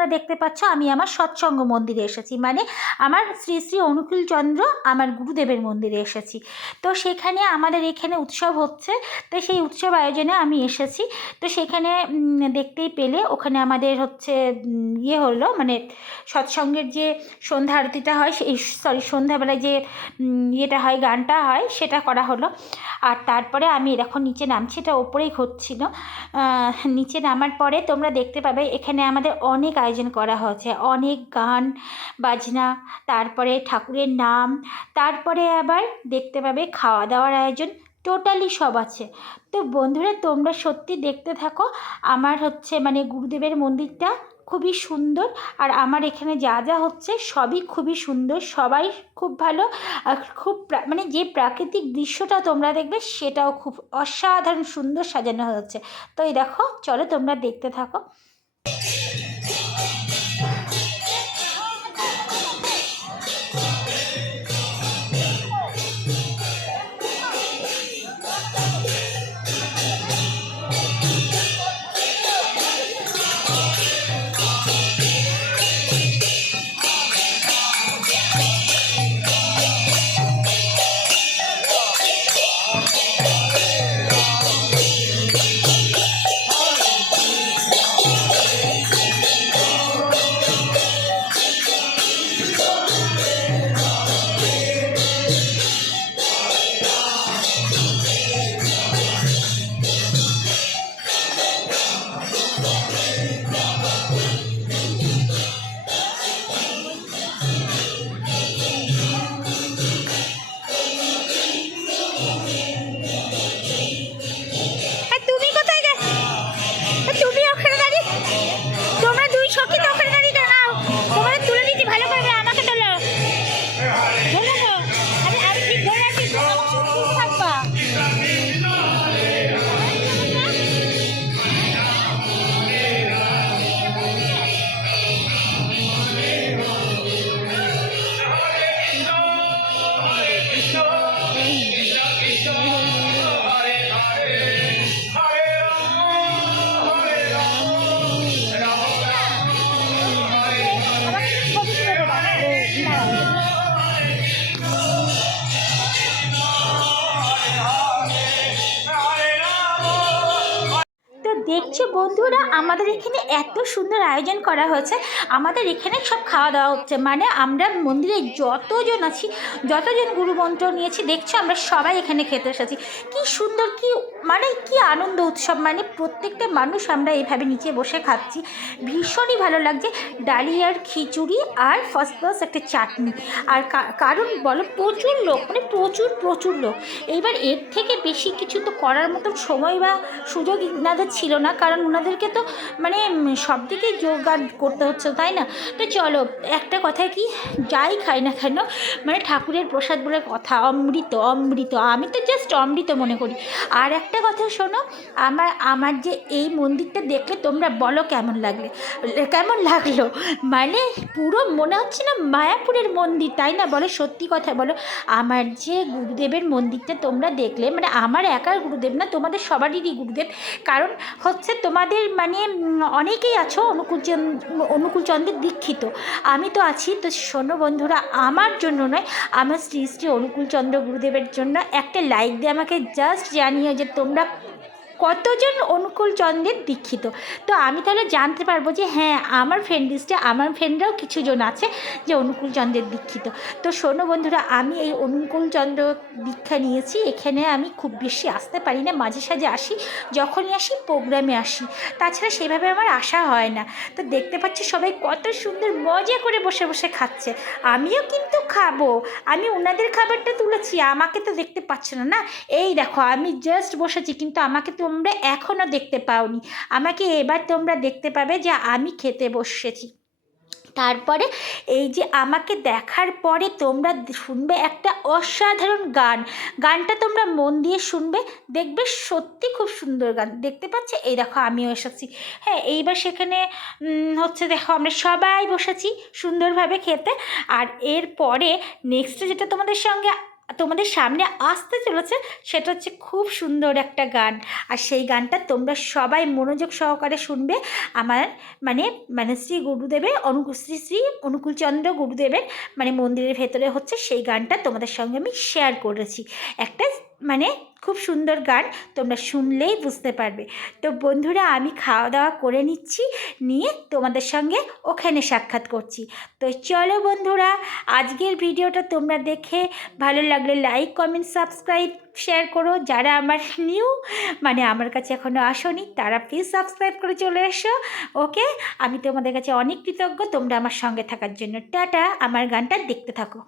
তোমরা দেখতে পাচ্ছ আমি আমার সৎসঙ্গ মন্দিরে এসেছি। মানে আমার শ্রী শ্রী অনুকূলচন্দ্র আমার গুরুদেবের মন্দিরে এসেছি। তো সেখানে আমাদের এখানে উৎসব হচ্ছে। তো সেই উৎসব আয়োজনে আমি এসেছি। তো সেখানে দেখতেই পেলে ওখানে আমাদের হচ্ছে ইয়ে হলো মানে সৎসঙ্গের যে সন্ধ্যা আরতিটা হয় সেই সরি সন্ধ্যাবেলায় যে ইয়েটা হয় গানটা হয় সেটা করা হলো। আর তারপরে আমি এখন নিচে নামছি এটা ওপরেই আহ, নিচে নামার পরে তোমরা দেখতে পাবে এখানে আমাদের অনেক আয়োজন করা হয়েছে। অনেক গান, বাজনা, তারপরে ঠাকুরের নাম, তারপরে আবার দেখতে পাবে খাওয়া দাওয়ার আয়োজন, টোটালি সব আছে। তো বন্ধুরা, তোমরা সত্যি দেখতে থাকো, আমার হচ্ছে মানে গুরুদেবের মন্দিরটা খুবই সুন্দর, আর আমার এখানে যা যা হচ্ছে সবই খুবই সুন্দর, সবাই খুব ভালো খুব মানে যে প্রাকৃতিক দৃশ্যটা তোমরা দেখবে সেটাও খুব অসাধারণ সুন্দর সাজানো হচ্ছে তো এই দেখো, চলো তোমরা দেখতে থাকো। Stop. দেখছ বন্ধুরা, আমাদের এখানে এত সুন্দর আয়োজন করা হয়েছে। আমাদের এখানে সব খাওয়া দাওয়া হচ্ছে। মানে আমরা মন্দিরে যতজন আছি, যতজন গুরু মন্ত্র নিয়েছি, দেখছ আমরা সবাই এখানে খেতে এসেছি। কি সুন্দর, কি মানে কি আনন্দ উৎসব। মানে প্রত্যেকটা মানুষ আমরা এভাবে নিচে বসে খাচ্ছি। ভীষণই ভালো লাগছে। ডালিয়ার খিচুড়ি আর ফার্স্ট একটা চাটনি। আর কারণ বলো, প্রচুর লোক মানে প্রচুর প্রচুর লোক। এইবার এর থেকে বেশি কিছু তো করার মতন সময় বা সুযোগ ইনাদের ছিল না। কারণ ওনাদেরকে তো মানে সব দিকেই জোগাড় করতে হচ্ছে, তাই না? তো চলো, একটা কথা কি, যাই খাই না কেন মানে ঠাকুরের প্রসাদ বলে কথা, অমৃত অমৃত, আমি তো জাস্ট অমৃত মনে করি। আর একটা কথা শোনো, আমার আমার যে এই মন্দিরটা দেখলে তোমরা বলো কেমন লাগলে। কেমন লাগল? মানে পুরো মনে হচ্ছে না মায়াপুরের মন্দির, তাই না? বলো, সত্যি কথা বলো। আমার যে গুরুদেবের মন্দিরটা তোমরা দেখলে মানে আমার একার গুরুদেব না, তোমাদের সবারই গুরুদেব। কারণ হচ্ছে তোমাদের মানে অনেকেই আছো অনুকূল চন্দ্র অনুকূল চন্দ্রের দীক্ষিত। আমি তো আছি, তো শোনো বন্ধুরা, আমার জন্য নয়, আমার শ্রী শ্রী অনুকূলচন্দ্র গুরুদেবের জন্য একটা লাইক দিয়ে আমাকে জাস্ট জানিও যে তোমরা কতজন অনুকূল চন্দ্রের দীক্ষিত? তো আমি তাহলে জানতে পারব যে হ্যাঁ আমার ফ্রেন্ড লিস্টে আমার ফ্রেন্ডরাও কিছুজন আছে যে অনুকূল চন্দ্রের দীক্ষিত। তো শোনো বন্ধুরা, আমি এই অনুকূল চন্দ্র দীক্ষা নিয়েছি, এখানে আমি খুব বেশি আসতে পারি না, মাঝে সাঝে আসি, যখনই আসি প্রোগ্রামে আসি। তাছাড়া সেভাবে আমার আসা হয় না। তো দেখতে পাচ্ছি সবাই কত সুন্দর মজা করে বসে বসে খাচ্ছে। আমিও কিন্তু খাব। আমি ওনাদের খাবারটা তুলেছি, আমাকে তো দেখতে পাচ্ছ না না? এই দেখো, আমি জাস্ট বসেছি, কিন্তু আমাকে তোমরা এখনও দেখতে পাওনি। আমাকে এবার তোমরা দেখতে পাবে যে আমি খেতে বসেছি। তারপরে এই যে আমাকে দেখার পরে তোমরা শুনবে একটা অসাধারণ গান। গানটা তোমরা মন দিয়ে শুনবে, দেখবে সত্যি খুব সুন্দর গান। দেখতে পাচ্ছে? এই দেখো, আমিও এসেছি। হ্যাঁ এইবার সেখানে হচ্ছে দেখো, আমরা সবাই বসেছি সুন্দরভাবে খেতে। আর এরপরে নেক্সট যেটা তোমাদের সঙ্গে তোমাদের সামনে আসতে চলেছে, সেটা হচ্ছে খুব সুন্দর একটা গান। আর সেই গানটা তোমরা সবাই মনোযোগ সহকারে শুনবে। আমার মানে মানে শ্রী গুরুদেবের অনুকূল শ্রী শ্রী অনুকূলচন্দ্র গুরুদেবের মানে মন্দিরের ভেতরে হচ্ছে সেই গানটা তোমাদের সঙ্গে আমি শেয়ার করেছি। একটা মানে খুব সুন্দর গান তোমরা শুনলেই বুঝতে পারবে। তো বন্ধুরা, আমি খাওয়া দাওয়া করে নিচ্ছি, নিয়ে তোমাদের সঙ্গে ওখানে সাক্ষাৎ করছি। তো চলো বন্ধুরা, আজকের ভিডিওটা তোমরা দেখে ভালো লাগলে লাইক কমেন্ট সাবস্ক্রাইব শেয়ার করো। যারা আমার নিউ মানে আমার কাছে এখনও আসনি, তারা প্লিজ সাবস্ক্রাইব করে চলে এসো। ওকে? আমি তোমাদের কাছে অনেক কৃতজ্ঞ। তোমরা আমার সঙ্গে থাকার জন্য। টাটা। আমার গানটা দেখতে থাকো।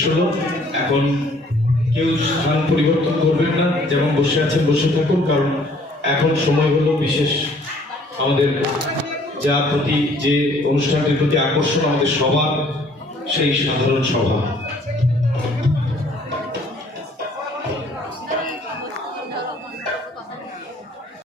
শেষ হলো, এখন কেউ স্থান পরিবর্তন করবেন না, যেমন বসে আছেন বসে থাকুন, কারণ এখন সময় হলো বিশেষ আমাদের যা প্রতি যে অনুষ্ঠানটির প্রতি আকর্ষণ আমাদের সবার, সেই সাধারণ সভা